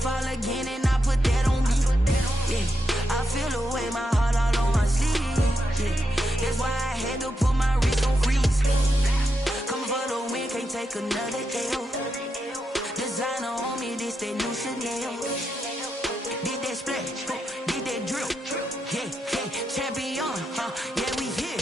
fall again and I put that on me. Yeah, I feel the way, my heart all on my sleeve. Yeah, that's why I had to put my wrist on freeze. Coming for the win, can't take another L. Designer on me, this that new Chanel. Did that splash, did that drill. Yeah, champion, yeah, we here.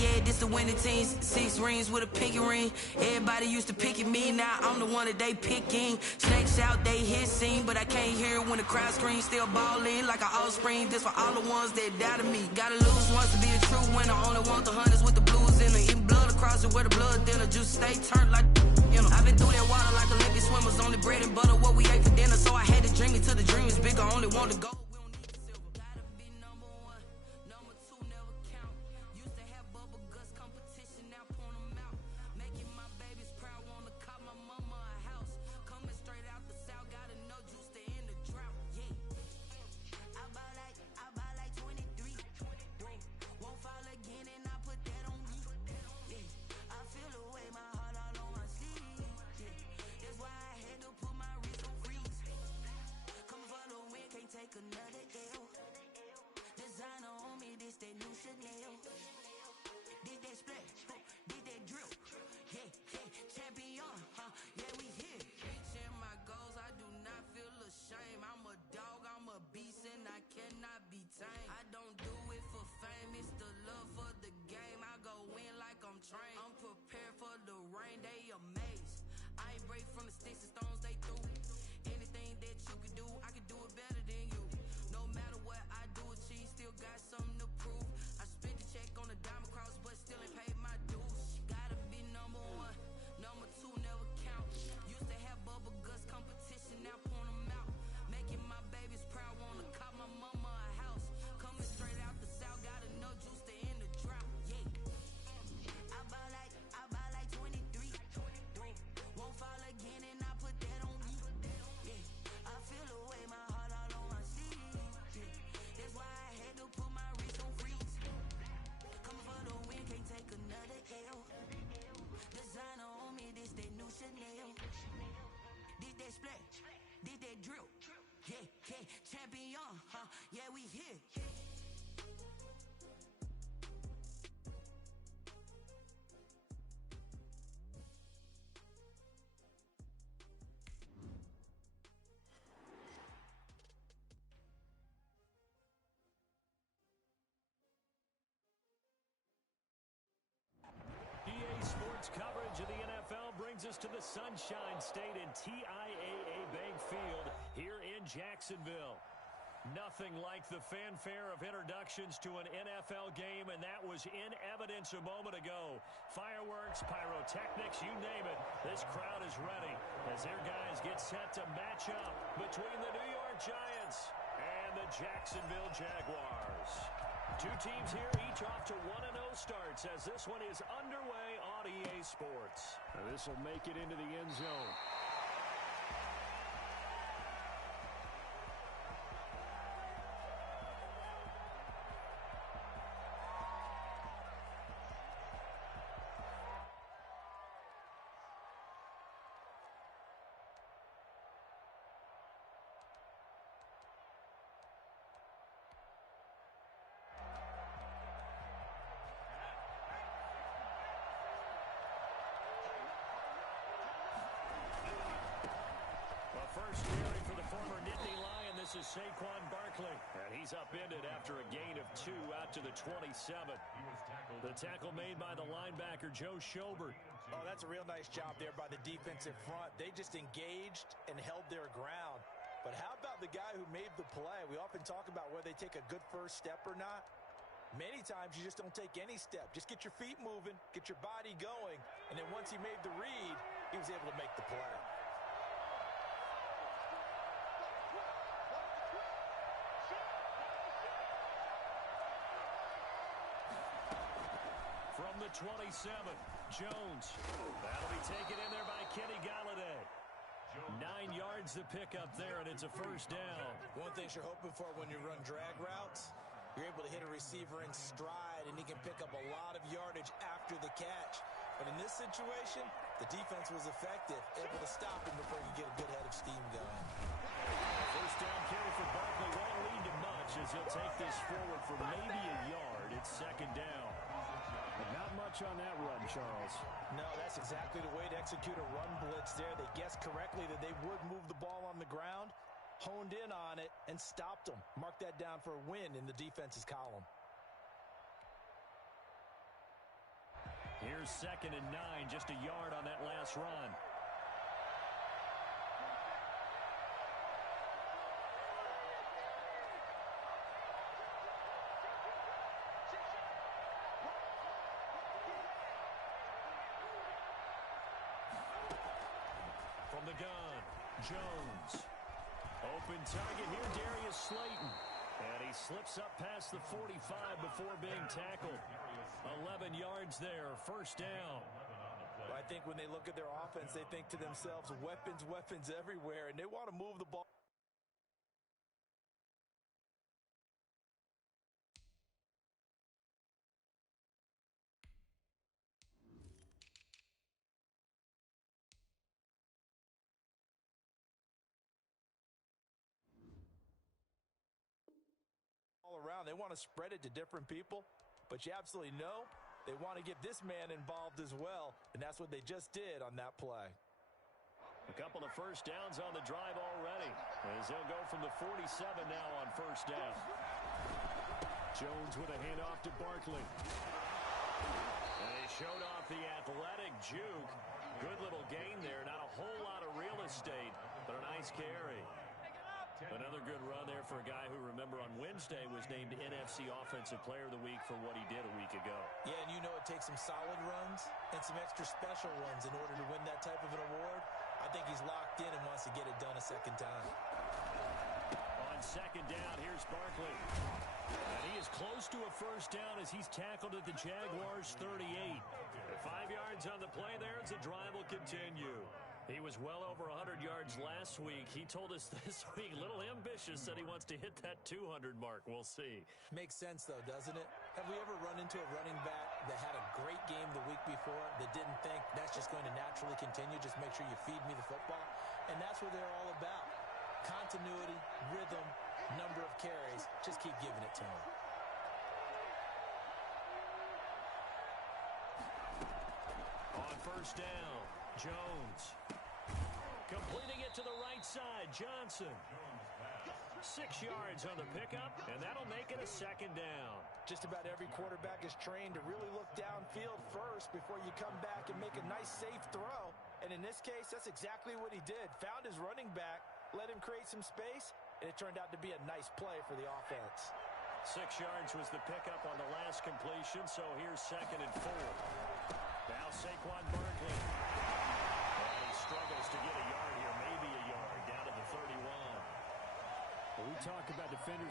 Yeah, this the winning team. 6 rings with a pinky ring. Everybody used to pick at me, now I'm the one that they picking. Snakes out, they hissing, but I can't hear it when the crowd screams. Still ballin' like an offspring. This for all the ones that doubted me. Gotta lose once to be a true winner. Only want the hunters with the blues in it. Eating blood across it where the blood dinner. Juice stay turned like, you know. I've been through that water like Olympic swimmers. Only bread and butter, what we ate for dinner. So I had to dream it till the dream is bigger. Only want to go. Another L. Designer on me, this that new Chanel. Did that splash, did that drill. Yeah, champion, yeah, we here. Reaching my goals, I do not feel ashamed. I'm a dog, I'm a beast, and I cannot be tamed. I don't do it for fame, it's the love for the game. I go in like I'm trained. I'm prepared for the rain, they amazed. I ain't break from the sticks and stones they threw. Anything that you can do, I can do it better than you. No matter what I do, achieve, still got something to prove. I spent the check on the diamond cross, but still ain't paid my dues. Gotta be number 1, number 2 never count. Used to have bubble guts competition, now point them out. Making my babies proud, wanna cop my mama a house. Coming straight out the south, got enough juice to end the drought. Yeah, I buy like 23. Won't fall again and I put that on me. Yeah, I feel the way, my heart all on my sleeve. Yeah, that's why I had to put my wrist on freeze. Coming for the win, can't take another L. Designer on me, this that new Chanel. Did that splash, did that drill. Yeah, champion, yeah, we here. Coverage of the NFL brings us to the Sunshine State and TIAA Bank Field here in Jacksonville. Nothing like the fanfare of introductions to an NFL game, and that was in evidence a moment ago. Fireworks, pyrotechnics, you name it. This crowd is ready as their guys get set to match up between the New York Giants and the Jacksonville Jaguars. Two teams here, each off to 1-0 starts as this one is underway on EA Sports. This will make it into the end zone. First carry for the former Nittany Lion. This is Saquon Barkley. And he's upended after a gain of 2 out to the 27. The tackle made by the linebacker, Joe Schobert. Oh, that's a real nice job there by the defensive front. They just engaged and held their ground. But how about the guy who made the play? We often talk about whether they take a good first step or not. Many times you just don't take any step. Just get your feet moving, get your body going. And then once he made the read, he was able to make the play. From the 27, Jones. That'll be taken in there by Kenny Golladay. 9 yards to pick up there, and it's a first down. One thing you're hoping for when you run drag routes, you're able to hit a receiver in stride, and he can pick up a lot of yardage after the catch. But in this situation, the defense was effective, able to stop him before he could get a good head of steam going. as he'll take this forward for maybe a yard. It's second down. But not much on that run, Charles. No, that's exactly the way to execute a run blitz there. They guessed correctly that they would move the ball on the ground, honed in on it, and stopped them. Mark that down for a win in the defense's column. Here's 2nd and 9, just a yard on that last run. From the gun, Jones. Open target here, Darius Slayton. And he slips up past the 45 before being tackled. 11 yards there, first down. I think when they look at their offense, they think to themselves, weapons, weapons everywhere, and they want to move the ball. All around, they want to spread it to different people, but you absolutely know they want to get this man involved as well, and that's what they just did on that play. A couple of first downs on the drive already, as they'll go from the 47 now on first down. Jones with a handoff to Barkley. And they showed off the athletic juke. Good little gain there. Not a whole lot of real estate, but a nice carry. Another good run there for a guy who, remember, on Wednesday was named NFC Offensive Player of the Week for what he did a week ago. Yeah, and you know it takes some solid runs and some extra special ones in order to win that type of an award. I think he's locked in and wants to get it done a second time. On second down, here's Barkley. And he is close to a first down as he's tackled at the Jaguars' 38. 5 yards on the play there as the drive will continue. He was well over 100 yards last week. He told us this week, a little ambitious, that he wants to hit that 200 mark. We'll see. Makes sense, though, doesn't it? Have we ever run into a running back that had a great game the week before that didn't think that's just going to naturally continue? Just make sure you feed me the football. And that's what they're all about. Continuity, rhythm, number of carries. Just keep giving it to him. On first down, Jones. Completing it to the right side, Johnson. 6 yards on the pickup, and that'll make it a second down. Just about every quarterback is trained to really look downfield first before you come back and make a nice, safe throw. And in this case, that's exactly what he did. Found his running back, let him create some space, and it turned out to be a nice play for the offense. 6 yards was the pickup on the last completion, so here's 2nd and 4. Now Saquon Barkley. And he struggles to get a yard here, maybe a yard, down to the 31. Well, we talk about defenders.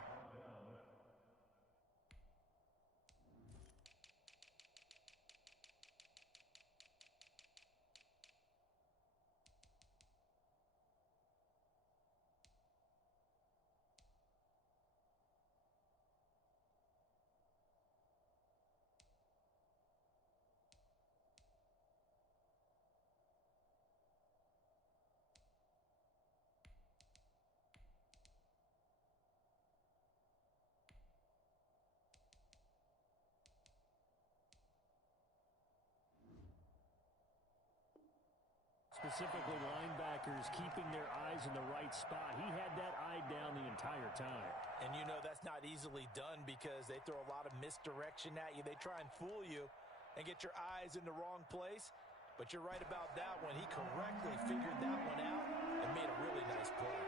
Specifically linebackers keeping their eyes in the right spot. He had that eye down the entire time. And you know that's not easily done because they throw a lot of misdirection at you. They try and fool you and get your eyes in the wrong place. But you're right about that one. He correctly figured that one out and made a really nice play.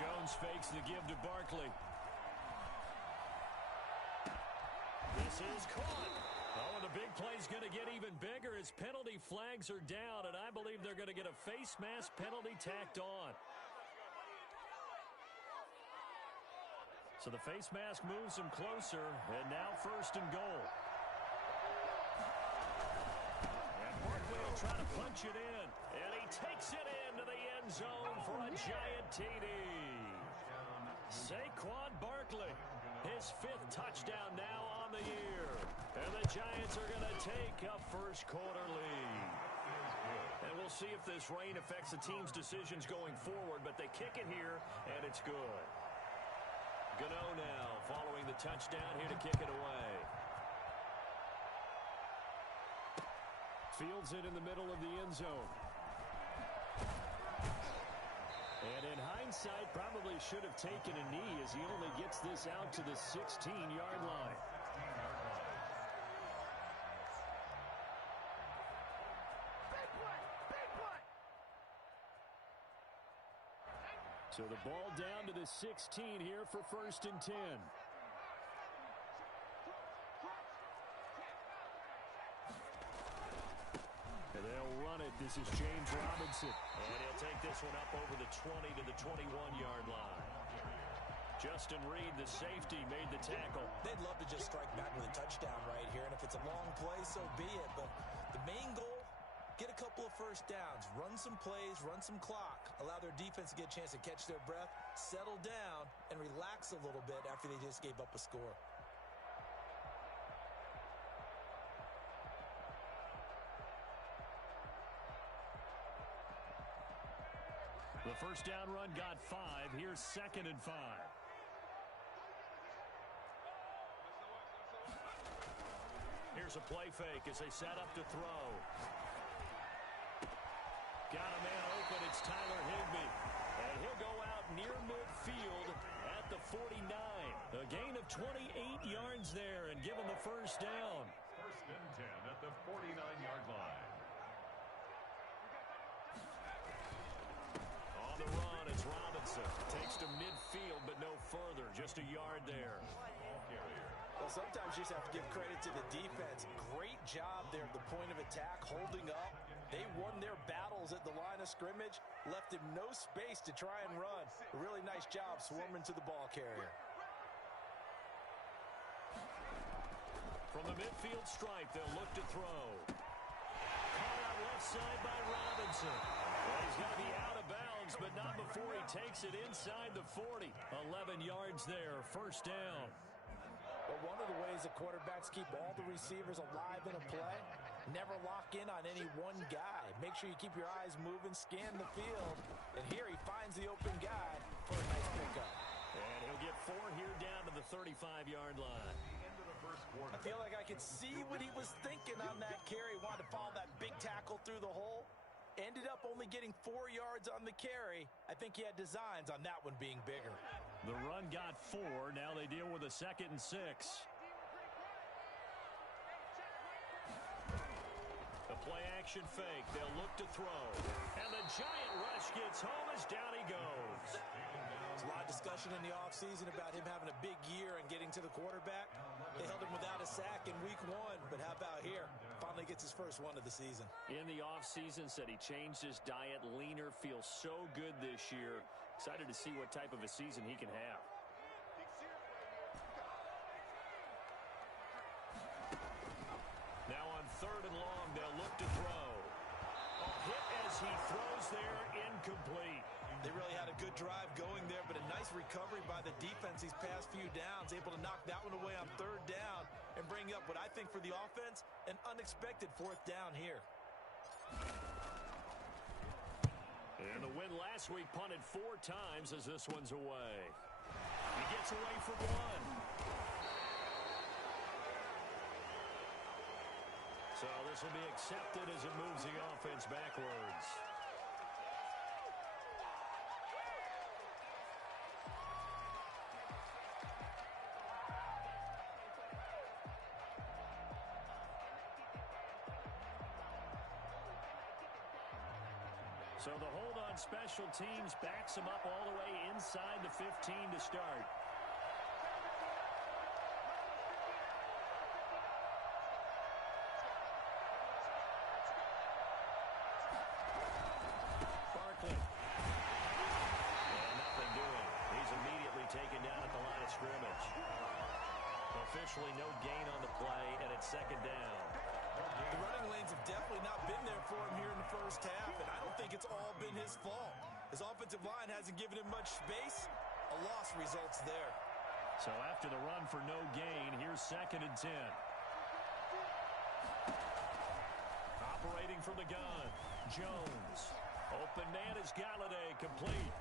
Jones fakes the give to Barkley. This is caught. Oh, and the big play's going to get even bigger as penalty flags are down, and I believe they're going to get a face mask penalty tacked on. So the face mask moves him closer, and now 1st and goal. And Barkley will try to punch it in, and he takes it into the end zone for a giant TD. Saquon Barkley, his 5th touchdown now on the year. And the Giants are going to take a first-quarter lead. And we'll see if this rain affects the team's decisions going forward, but they kick it here, and it's good. Gano now following the touchdown here to kick it away. Fields it in the middle of the end zone. And in hindsight, probably should have taken a knee as he only gets this out to the 16-yard line. So the ball down to the 16 here for 1st and 10. And they'll run it. This is James Robinson. And he'll take this one up over the 20 to the 21-yard line. Justin Reed, the safety, made the tackle. They'd love to just strike back with a touchdown right here, and if it's a long play, so be it. But the main goal, get a couple of first downs, run some plays, run some clock, allow their defense to get a chance to catch their breath, settle down, and relax a little bit after they just gave up a score. The first down run got 5. Here's 2nd and 5. Here's a play fake as they set up to throw. Got a man open. It's Tyler Higbee. And he'll go out near midfield at the 49. A gain of 28 yards there and give him the first down. 1st and 10 at the 49-yard line. On the run, it's Robinson. Takes to midfield, but no further. Just a yard there. Well, sometimes you just have to give credit to the defense. Great job there at the point of attack, holding up. They won their battles at the line of scrimmage, left him no space to try and run. A really nice job swarming to the ball carrier. From the midfield stripe, they'll look to throw. Caught out left side by Robinson. Well, he's going to be out of bounds, but not before he takes it inside the 40. 11 yards there, first down. But one of the ways that quarterbacks keep all the receivers alive in a play, never lock in on any one guy. Make sure you keep your eyes moving, scan the field, and here he finds the open guy for a nice pickup. And he'll get 4 here down to the 35-yard line. I feel like I could see what he was thinking on that carry. Wanted to follow that big tackle through the hole. Ended up only getting 4 yards on the carry. I think he had designs on that one being bigger. The run got 4. Now they deal with a 2nd and 6. The play action fake. They'll look to throw. And the giant rush gets home as down he goes. There's a lot of discussion in the offseason about him having a big year and getting to the quarterback. They held him without a sack in week 1, but how about here? Finally gets his first one of the season. In the offseason, said he changed his diet, leaner, feels so good this year. Excited to see what type of a season he can have. Now on 3rd and long, they'll look to throw. A hit as he throws there, incomplete. They really had a good drive going there, but a nice recovery by the defense these past few downs, able to knock that one away on 3rd down and bring up what I think for the offense, an unexpected 4th down here. And the win last week punted 4 times as this one's away. He gets away for 1. So this will be accepted as it moves the offense backwards. So the hold on special teams backs him up all the way inside the 15 to start. Barkley. And nothing doing. He's immediately taken down at the line of scrimmage. Officially no gain on the play, and it's 2nd down. The running lanes have definitely not been there for him here in the first half, and I don't think it's all been his fault. His offensive line hasn't given him much space. A loss results there. So after the run for no gain, here's 2nd and 10. Operating from the gun, Jones. Open man is Galladay, complete.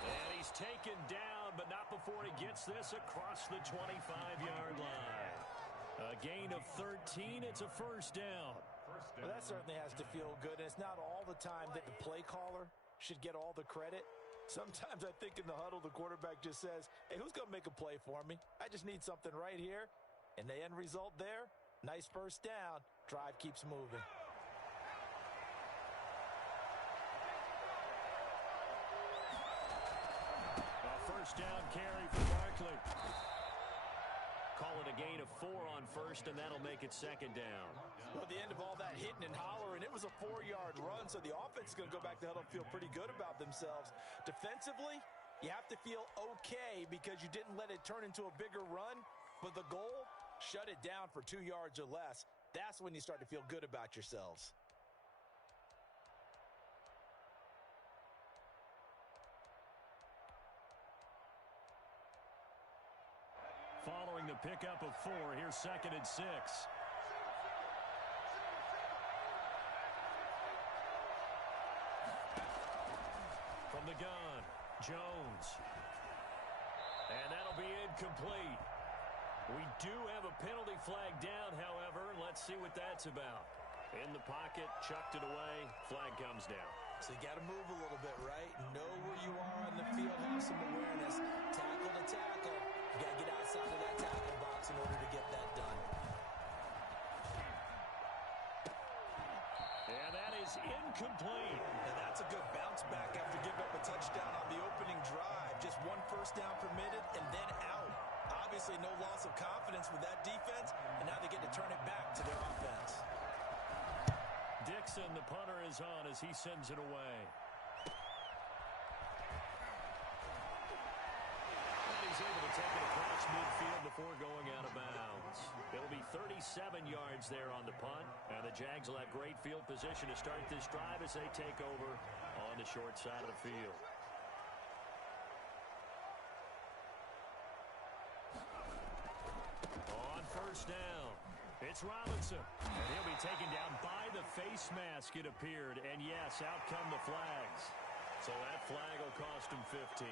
And he's taken down, but not before he gets this across the 25-yard line. A gain of 13. It's a first down. Well, that certainly has to feel good, and it's not all the time that the play caller should get all the credit. Sometimes I think in the huddle, the quarterback just says, hey, who's going to make a play for me? I just need something right here. And the end result there, nice first down. Drive keeps moving. A first down carry for Barkley. Call it a gain of 4 on first, and that'll make it second down. Well, at the end of all that hitting and hollering, it was a 4-yard run, so the offense is going to go back to the huddle and feel pretty good about themselves. Defensively, you have to feel okay because you didn't let it turn into a bigger run, but the goal, shut it down for 2 yards or less. That's when you start to feel good about yourselves. Following the pickup of 4, here's 2nd and 6. From the gun, Jones. And that'll be incomplete. We do have a penalty flag down, however. Let's see what that's about. In the pocket, chucked it away, flag comes down. So you got to move a little bit, right? Know where you are on the field, have some awareness. Tackle to tackle. You got to get outside of that tackle box in order to get that done. And that is incomplete. And that's a good bounce back after giving up a touchdown on the opening drive. Just 1 first down permitted and then out. Obviously no loss of confidence with that defense, and now they get to turn it back to their offense. Dixon, the punter, is on as he sends it away. And he's able to take it across midfield before going out of bounds. It'll be 37 yards there on the punt, and the Jags will have great field position to start this drive as they take over on the short side of the field. On first down, it's Robinson, and he'll be taken down by the face mask, it appeared. And yes, out come the flags. So that flag will cost him 15.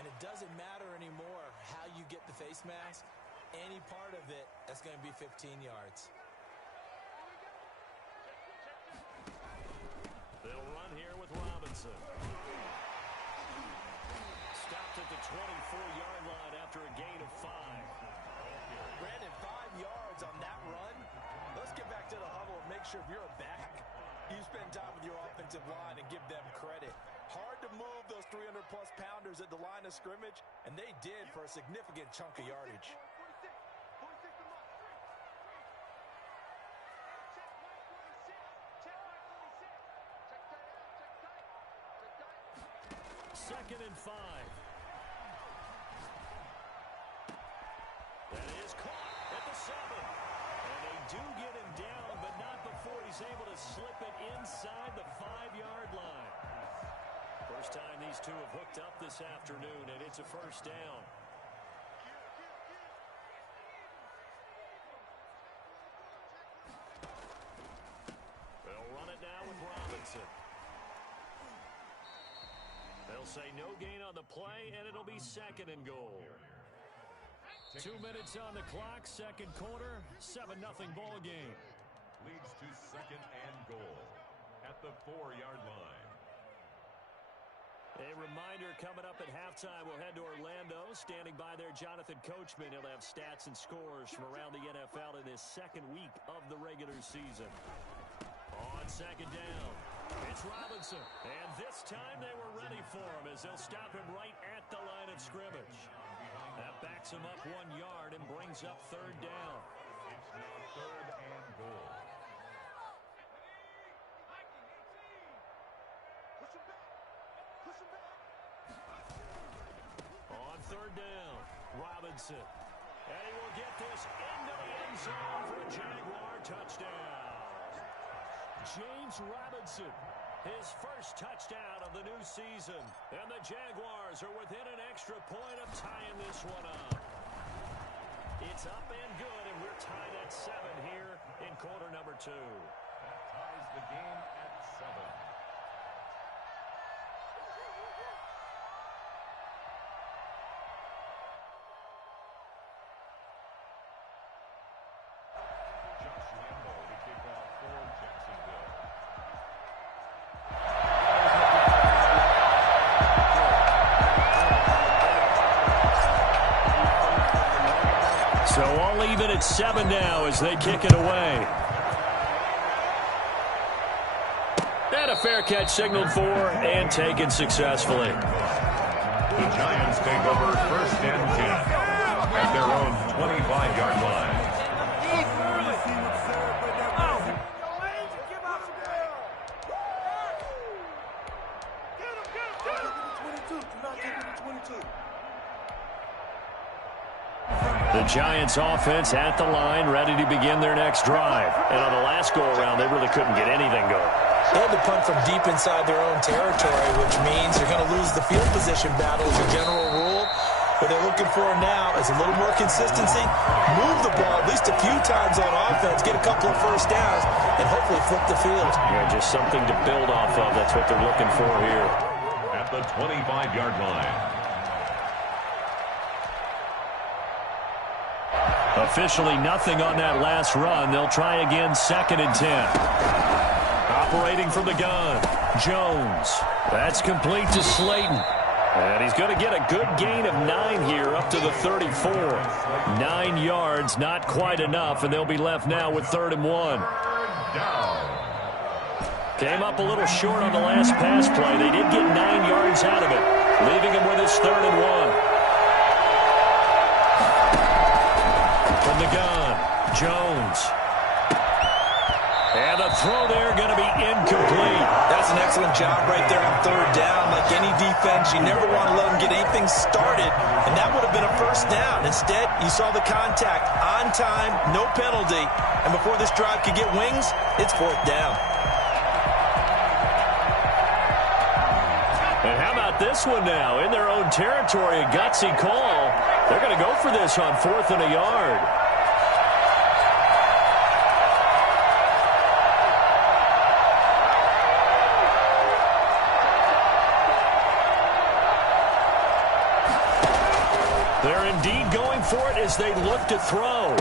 And it doesn't matter anymore how you get the face mask. Any part of it, that's going to be 15 yards. They'll run here with Robinson. Stopped at the 24-yard line after a gain of 5. Brandon, 5 yards on that run. Let's get back to the huddle and make sure if you're back, you spend time with your offensive line and give them credit. Hard to move those 300-plus pounders at the line of scrimmage, and they did for a significant chunk of yardage. Second and 5. That is caught at the 7. And they do get him down, but not before he's able to slip it inside the 5-yard line. First time these two have hooked up this afternoon, and it's a first down. They'll run it now with Robinson. They'll say no gain on the play, and it'll be 2nd and goal. 2 minutes on the clock, second quarter, 7-0 ball game. Leads to 2nd and goal at the 4-yard line. A reminder coming up at halftime, we'll head to Orlando. Standing by there, Jonathan Coachman. He'll have stats and scores from around the NFL in his second week of the regular season. On second down, it's Robinson. And this time they were ready for him as they'll stop him right at the line of scrimmage. That backs him up 1 yard and brings up third down. It's now 3rd and goal. On third down, Robinson. And he will get this into the end zone for a Jaguar touchdown. James Robinson, his first touchdown of the new season. And the Jaguars are within an extra point of tying this one up. It's up and good, and we're tied at 7 here in quarter number 2. That ties the game at 7. So all even at 7 now as they kick it away. And a fair catch signaled for and taken successfully. The Giants take over 1st and 10 at their own 25-yard line. The Giants offense at the line, ready to begin their next drive. And on the last go-around, they really couldn't get anything going. They had to punt from deep inside their own territory, which means you're going to lose the field position battle as a general rule. What they're looking for now is a little more consistency, move the ball at least a few times on offense, get a couple of first downs, and hopefully flip the field. Yeah, just something to build off of. That's what they're looking for here. At the 25-yard line. Officially nothing on that last run. They'll try again 2nd and 10. Operating from the gun, Jones. That's complete to Slayton. And he's going to get a good gain of 9 here up to the 34. 9 yards, not quite enough, and they'll be left now with 3rd and 1. Came up a little short on the last pass play. They did get 9 yards out of it, leaving him with his 3rd and 1. From the gun, Jones. And the throw there going to be incomplete. That's an excellent job right there on 3rd down. Like any defense, you never want to let them get anything started, and that would have been a first down. Instead, you saw the contact on time, no penalty, and before this drive could get wings, it's 4th down. And how about this one now? In their own territory, a gutsy call. They're going to go for this on 4th and a yard. They're indeed going for it as they look to throw.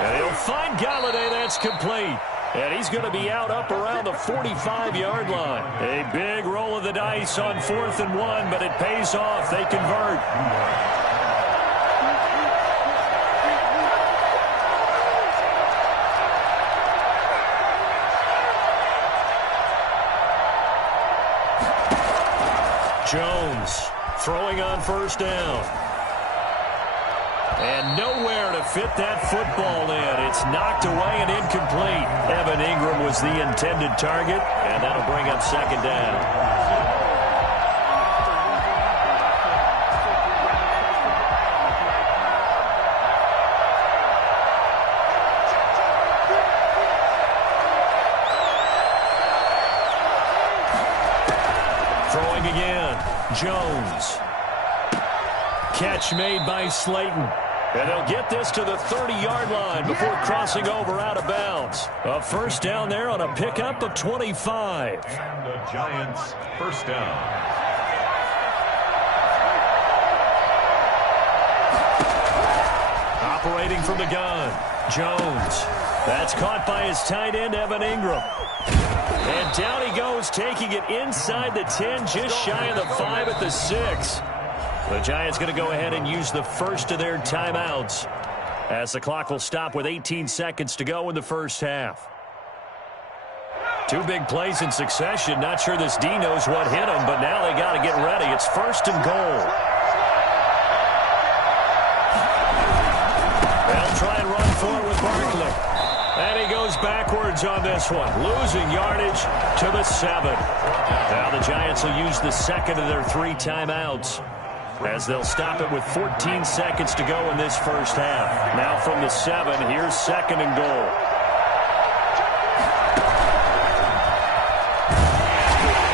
And he'll find Galladay. That's complete. And he's going to be out up around the 45-yard line. A big roll of the dice on 4th and 1, but it pays off. They convert. Jones throwing on 1st down. And nowhere to fit that football in. It's knocked away and incomplete. Evan Ingram was the intended target, and that'll bring up 2nd down. Throwing again, Jones. Catch made by Slayton. And they'll get this to the 30-yard line before crossing over out of bounds. A 1st down there on a pickup of 25. And the Giants' 1st down. Operating from the gun, Jones. That's caught by his tight end, Evan Ingram. And down he goes, taking it inside the 10, just shy of the 5 at the 6. The Giants going to go ahead and use the first of their timeouts as the clock will stop with 18 seconds to go in the first half. 2 big plays in succession. Not sure this D knows what hit him, but now they got to get ready. It's 1st and goal. They'll try and run forward with Barkley. And he goes backwards on this one, losing yardage to the 7. Now the Giants will use the 2nd of their 3 timeouts, as they'll stop it with 14 seconds to go in this first half. Now from the 7, here's 2nd and goal.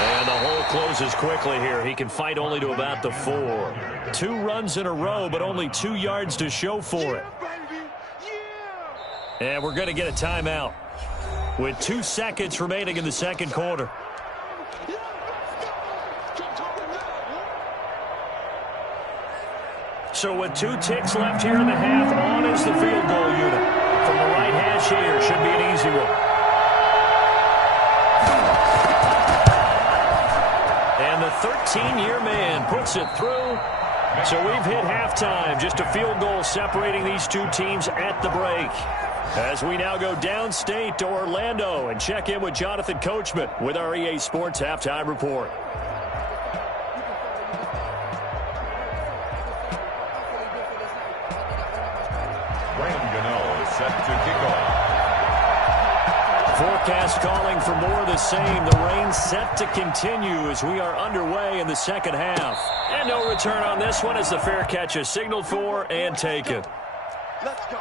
And the hole closes quickly here. He can fight only to about the 4. 2 runs in a row, but only 2 yards to show for it. And we're going to get a timeout with 2 seconds remaining in the second quarter. So with 2 ticks left here in the half, on is the field goal unit. From the right hash here, should be an easy one. And the 13-year man puts it through, So we've hit halftime. Just a field goal separating these two teams at the break. As we now go downstate to Orlando and check in with Jonathan Coachman with our EA Sports Halftime Report. Graham Gano is set to kick off. Forecast calling for more of the same. The rain set to continue as we are underway in the second half. And no return on this one as the fair catch is signaled for and taken. Let's go.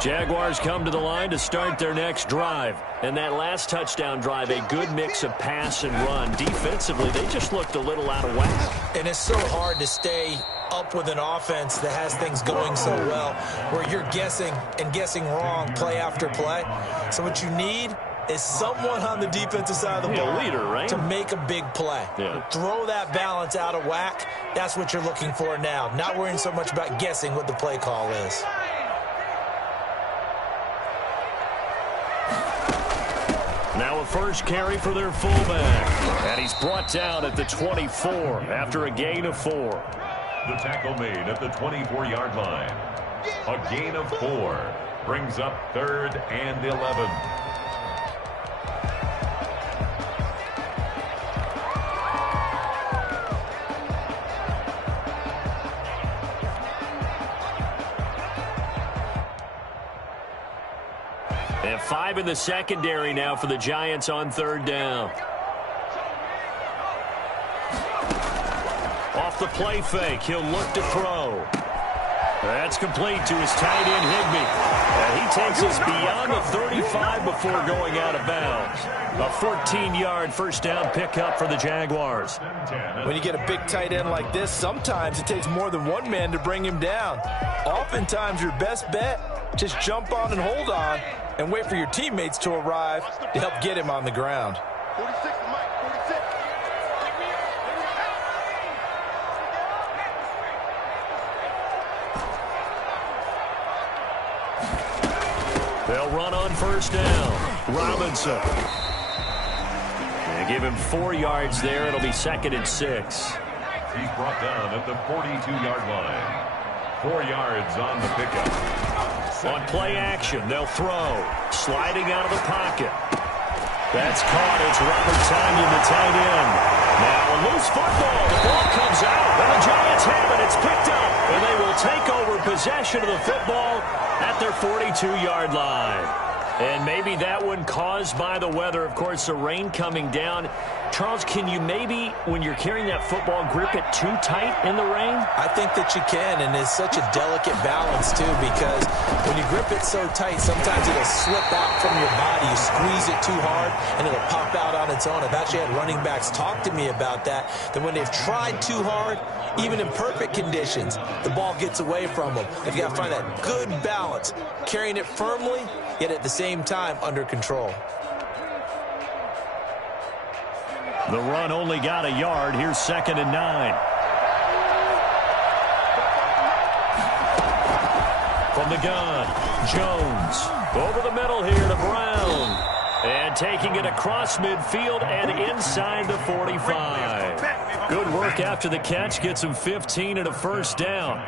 Jaguars come to the line to start their next drive. And that last touchdown drive, a good mix of pass and run. Defensively, they just looked a little out of whack. And it's so hard to stay up with an offense that has things going so well, where you're guessing and guessing wrong play after play. So what you need is someone on the defensive side of the ball, leader, right? to make a big play. Yeah. Throw that balance out of whack. That's what you're looking for now. Not worrying so much about guessing what the play call is. Now a first carry for their fullback. And he's brought down at the 24 after a gain of 4. The tackle made at the 24-yard line. A gain of 4 brings up 3rd and 11. And 5 in the secondary now for the Giants on 3rd down. Off the play fake, he'll look to throw. That's complete to his tight end, Higbee. And he takes us beyond the 35 before going out of bounds. A 14-yard first down pickup for the Jaguars. When you get a big tight end like this, sometimes it takes more than one man to bring him down. Oftentimes, your best bet, just jump on and hold on and wait for your teammates to arrive to help get him on the ground. 46, Mike, 46. They'll run on first down. Robinson. They give him 4 yards there. It'll be 2nd and 6. He's brought down at the 42-yard line. 4 yards on the pickup. On play action, they'll throw. Sliding out of the pocket. That's caught. It's Robert Tonyan, the tight end. Now a loose football. The ball comes out. And the Giants have it. It's picked up. And they will take over possession of the football at their 42-yard line. And maybe that one caused by the weather. Of course, the rain coming down. Charles, can you maybe, when you're carrying that football, grip it too tight in the rain? I think that you can, and it's such a delicate balance, too, because when you grip it so tight, sometimes it'll slip out from your body. You squeeze it too hard, and it'll pop out on its own. I've actually had running backs talk to me about that when they've tried too hard, even in perfect conditions, the ball gets away from them. They've got to find that good balance, carrying it firmly, yet at the same time under control. The run only got a yard. Here's 2nd and 9. From the gun, Jones. Over the middle here to Brown. And taking it across midfield and inside the 45. Good work after the catch. Gets him 15 and a first down.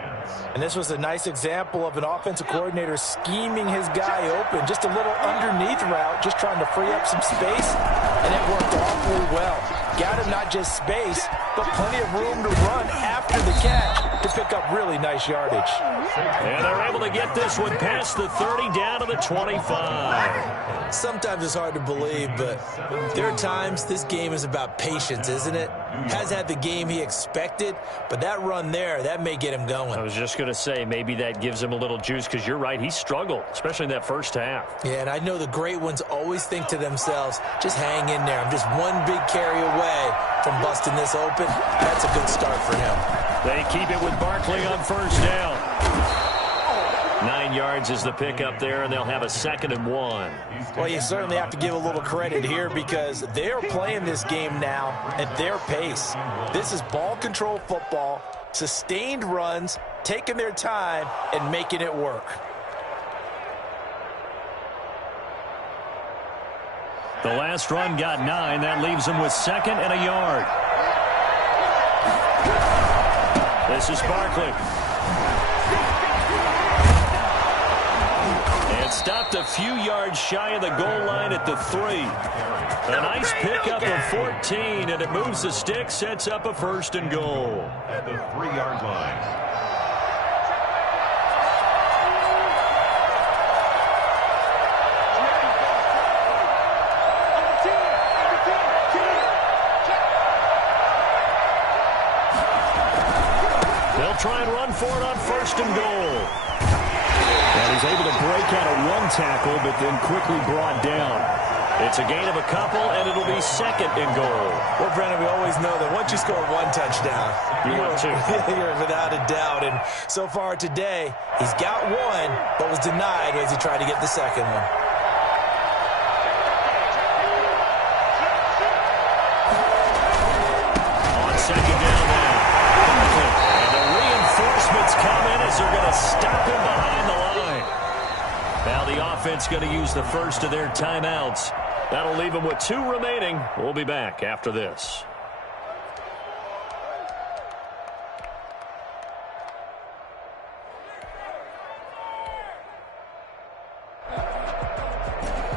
And this was a nice example of an offensive coordinator scheming his guy open. Just a little underneath route, just trying to free up some space, and it worked awfully well. Got him not just space, but plenty of room to run after the catch to pick up really nice yardage. And they're able to get this one past the 30 down to the 25. Sometimes it's hard to believe, but there are times this game is about patience, isn't it? Has had the game he expected, but that run there, that may get him going. I was just going to say, maybe that gives him a little juice, because you're right, he struggled, especially in that first half. Yeah, and I know the great ones always think to themselves, just hang in there. I'm just one big carry away from busting this open. That's a good start for him. They keep it with Barkley on first down. 9 yards is the pickup there, and they'll have a 2nd and 1. Well, you certainly have to give a little credit here because they're playing this game now at their pace. This is ball control football, sustained runs, taking their time, and making it work. The last run got 9. That leaves them with 2nd and a yard. This is Barkley. And stopped a few yards shy of the goal line at the 3. A nice pickup of 14, and it moves the stick, sets up a 1st and goal. At the 3-yard line. Try and run for it on 1st and goal. And he's able to break out of 1 tackle, but then quickly brought down. It's a gain of a couple, and it'll be 2nd and goal. Well, Brennan, we always know that once you score 1 touchdown, you're without a doubt. And so far today, he's got 1, but was denied as he tried to get the 2nd one. On 2nd down now. Reinforcements come in as they're going to stop him behind the line. Now the offense going to use the first of their timeouts. That'll leave them with 2 remaining. We'll be back after this.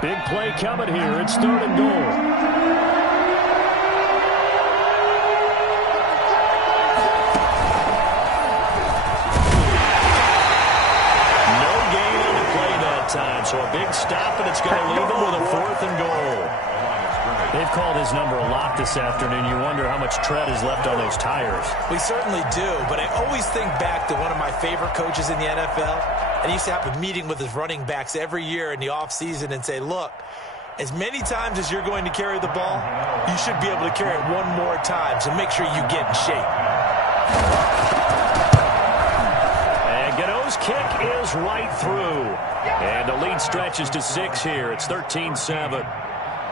Big play coming here. It's 3rd and goal. Time. So a big stop, and it's going to leave him with a 4th and goal. They've called his number a lot this afternoon. You wonder how much tread is left on those tires. We certainly do, but I always think back to one of my favorite coaches in the NFL, and he used to have a meeting with his running backs every year in the offseason and say, look, as many times as you're going to carry the ball, you should be able to carry it 1 more time, so make sure you get in shape. Gano's kick is right through. And the lead stretches to 6 here. It's 13-7.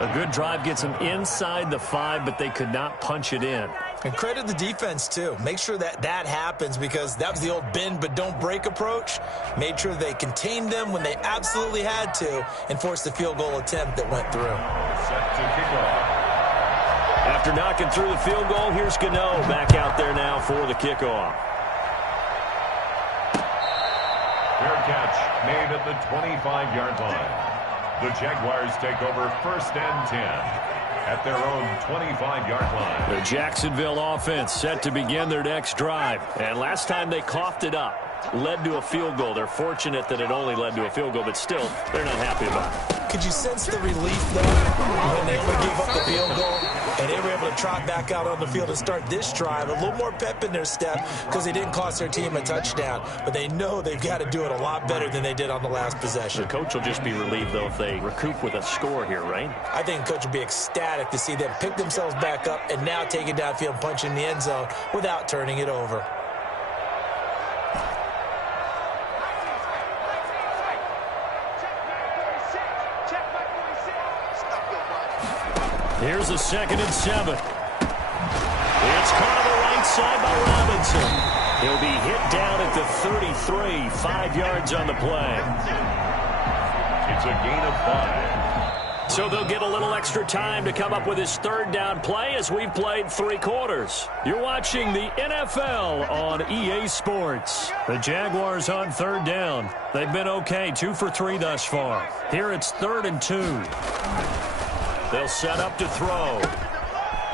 A good drive gets them inside the 5, but they could not punch it in. And credit the defense, too. Make sure that happens, because that was the old bend but don't break approach. Made sure they contained them when they absolutely had to and forced the field goal attempt that went through. Set to kick off. After knocking through the field goal, here's Gano back out there now for the kickoff. Fair catch made at the 25-yard line. The Jaguars take over 1st and 10 at their own 25-yard line. The Jacksonville offense set to begin their next drive. And last time they coughed it up, led to a field goal. They're fortunate that it only led to a field goal, but still, they're not happy about it. Could you sense the relief, though, when they gave up the field goal and they were able to trot back out on the field and start this drive? A little more pep in their step because they didn't cost their team a touchdown, but they know they've got to do it a lot better than they did on the last possession. The coach will just be relieved, though, if they recoup with a score here, right? I think the coach will be ecstatic to see them pick themselves back up and now take it downfield and punch in the end zone without turning it over. Here's a 2nd and 7. It's caught on the right side by Robinson. He'll be hit down at the 33, 5 yards on the play. It's a gain of 5. So they'll get a little extra time to come up with his 3rd down play as we've played 3 quarters. You're watching the NFL on EA Sports. The Jaguars on 3rd down. They've been okay, 2 for 3 thus far. Here it's 3rd and 2. They'll set up to throw.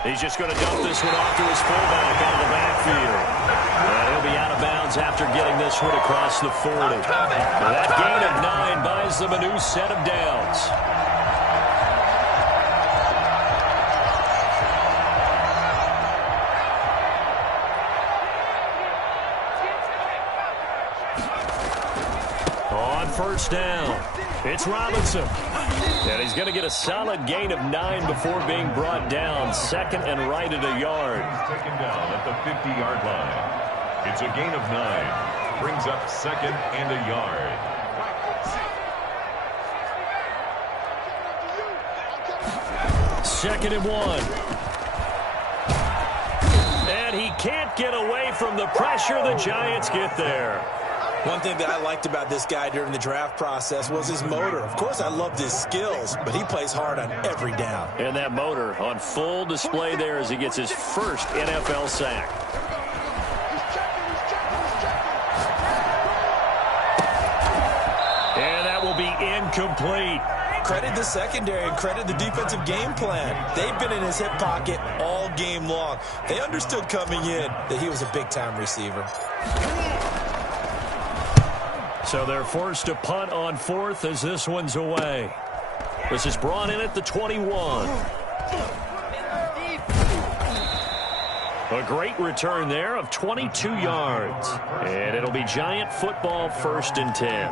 He's just going to dump this one off to his fullback out of the backfield. And he'll be out of bounds after getting this one across the 40. That gain of 9 buys them a new set of downs. On 1st down, it's Robinson. And he's going to get a solid gain of 9 before being brought down. 2nd and right at a yard. He's taken down at the 50-yard line. It's a gain of 9. Brings up 2nd and a yard. Second and 1. And he can't get away from the pressure. The Giants get there. One thing that I liked about this guy during the draft process was his motor. Of course, I loved his skills, but he plays hard on every down. And that motor on full display there as he gets his first NFL sack. And that will be incomplete. Credit the secondary and credit the defensive game plan. They've been in his hip pocket all game long. They understood coming in that he was a big-time receiver. So they're forced to punt on fourth as this one's away. This is brought in at the 21. A great return there of 22 yards. And it'll be Giant football, 1st and 10.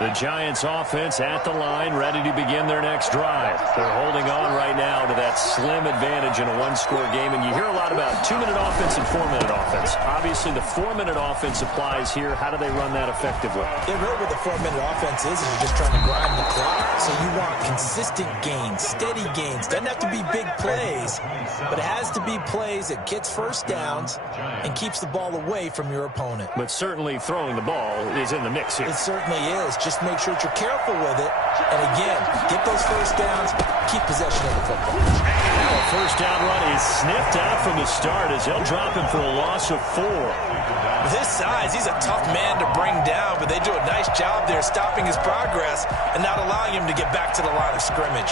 The Giants offense at the line, ready to begin their next drive. They're holding on right now to that slim advantage in a one-score game. And you hear a lot about 2-minute offense and 4-minute offense. Obviously, the 4-minute offense applies here. How do they run that effectively? Yeah, really what the 4-minute offense is you're just trying to grind the clock. So you want consistent gains, steady gains. Doesn't have to be big plays, but it has to be plays that gets first downs and keeps the ball away from your opponent. But certainly throwing the ball is in the mix here. It certainly is. Just make sure that you're careful with it. And again, get those first downs, keep possession of the football. Now a first down run is sniffed out from the start as they'll drop him for a loss of 4. With his size, he's a tough man to bring down, but they do a nice job there stopping his progress and not allowing him to get back to the line of scrimmage.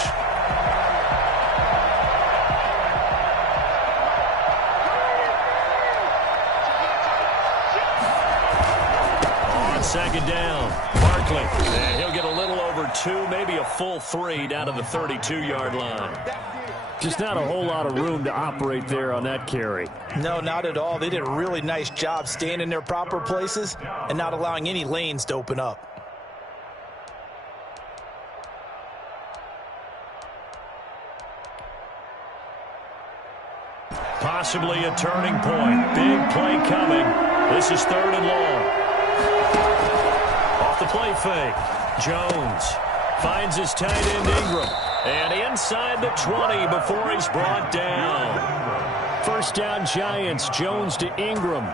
Second down, Barkley, and he'll get a little over 2, maybe a full 3 down to the 32-yard line. Just not a whole lot of room to operate there on that carry. No, not at all. They did a really nice job staying in their proper places and not allowing any lanes to open up. Possibly a turning point. Big play coming. This is 3rd and long. Off the play fake. Jones finds his tight end Ingram. And inside the 20 before he's brought down. First down Giants. Jones to Ingram.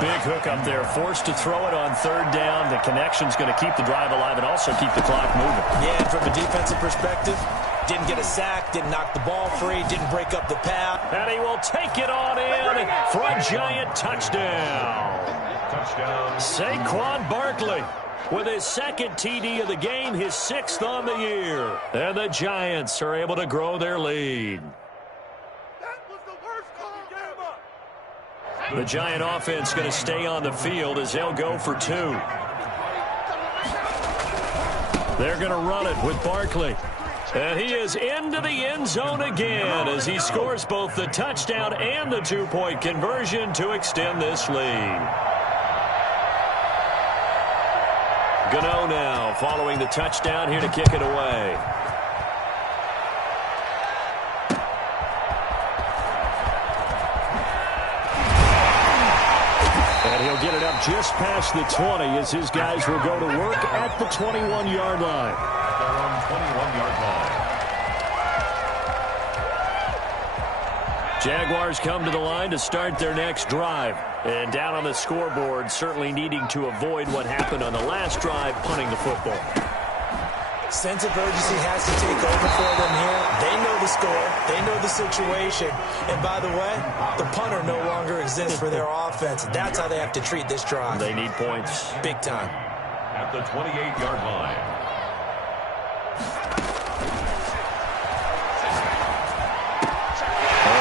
Big hook up there. Forced to throw it on 3rd down. The connection's going to keep the drive alive and also keep the clock moving. Yeah, and from a defensive perspective, didn't get a sack, didn't knock the ball free, didn't break up the path. And he will take it on in for a Giant touchdown. Saquon Barkley with his 2nd TD of the game, his 6th on the year. And the Giants are able to grow their lead. The Giant offense going to stay on the field as they'll go for 2. They're going to run it with Barkley. And he is into the end zone again as he scores both the touchdown and the 2-point conversion to extend this lead. Gano now following the touchdown here to kick it away. And he'll get it up just past the 20 as his guys will go to work at the 21-yard line. Their own 21-yard line. Jaguars come to the line to start their next drive. And down on the scoreboard, certainly needing to avoid what happened on the last drive, punting the football. Sense of urgency has to take over for them here. They know the score. They know the situation. And by the way, the punter no longer exists for their offense. That's how they have to treat this drive. They need points. Big time. At the 28-yard line.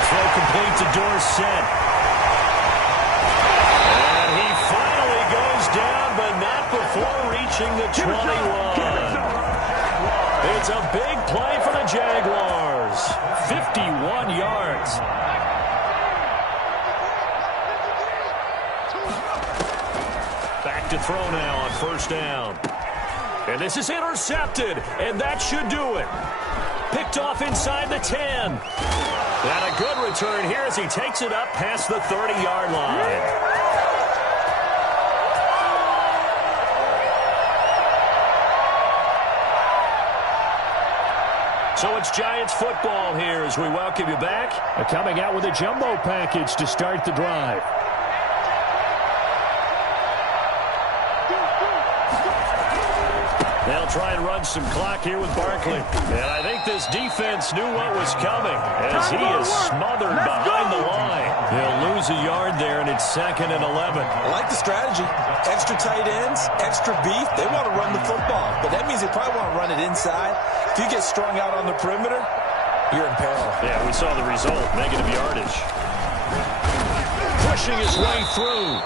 Throw complete to Dorsett. And he finally goes down, but not before reaching the 21. It's a big play for the Jaguars. 51 yards. Back to throw now on 1st down. And this is intercepted, and that should do it. Picked off inside the 10. And a good return here as he takes it up past the 30-yard line. So it's Giants football here as we welcome you back. Coming out with a jumbo package to start the drive. They'll try and run some clock here with Barkley. And I think this defense knew what was coming as he is smothered behind the line. He'll lose a yard there, and it's 2nd and 11. I like the strategy. Extra tight ends, extra beef. They want to run the football, but that means they probably want to run it inside. If you get strung out on the perimeter, you're in peril. Yeah, we saw the result, negative yardage. Pushing his way through.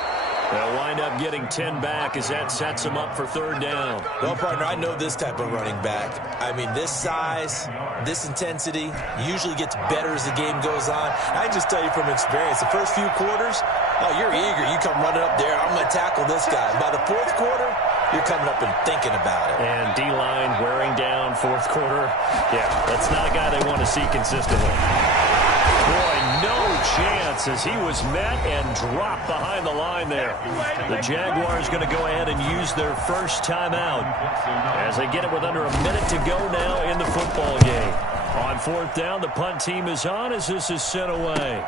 They'll wind up getting 10 back as that sets him up for 3rd down. Well, partner, I know this type of running back. I mean, this size, this intensity usually gets better as the game goes on. I can just tell you from experience, the first few quarters, oh, you're eager. You come running up there, I'm going to tackle this guy. By the 4th quarter, you're coming up and thinking about it. And D-line wearing down 4th quarter. Yeah, that's not a guy they want to see consistently. Boy, no chance as he was met and dropped behind the line there. The Jaguars going to go ahead and use their first timeout as they get it with under a minute to go now in the football game. On 4th down, the punt team is on as this is sent away.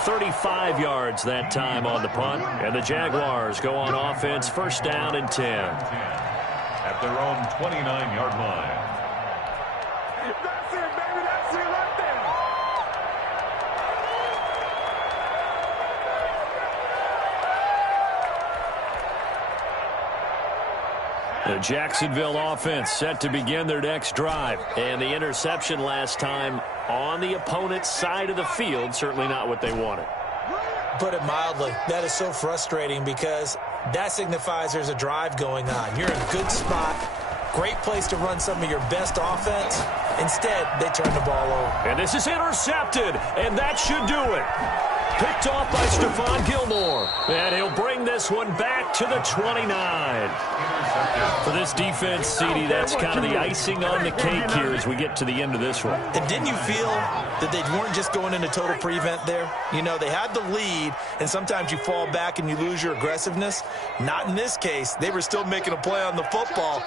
35 yards that time on the punt, and the Jaguars go on offense 1st down and 10. At their own 29-yard line. That's it, baby. That's it right there. The Jacksonville offense set to begin their next drive. And the interception last time on the opponent's side of the field, certainly not what they wanted. Put it mildly, that is so frustrating because that signifies there's a drive going on. You're in a good spot, great place to run some of your best offense. Instead, they turn the ball over. And this is intercepted, and that should do it. Picked off by Stephon Gilmore. And he'll bring this one back to the 29. For this defense, CD, that's kind of the icing on the cake here as we get to the end of this one. And didn't you feel that they weren't just going into total prevent there? You know, they had the lead, and sometimes you fall back and you lose your aggressiveness. Not in this case. They were still making a play on the football.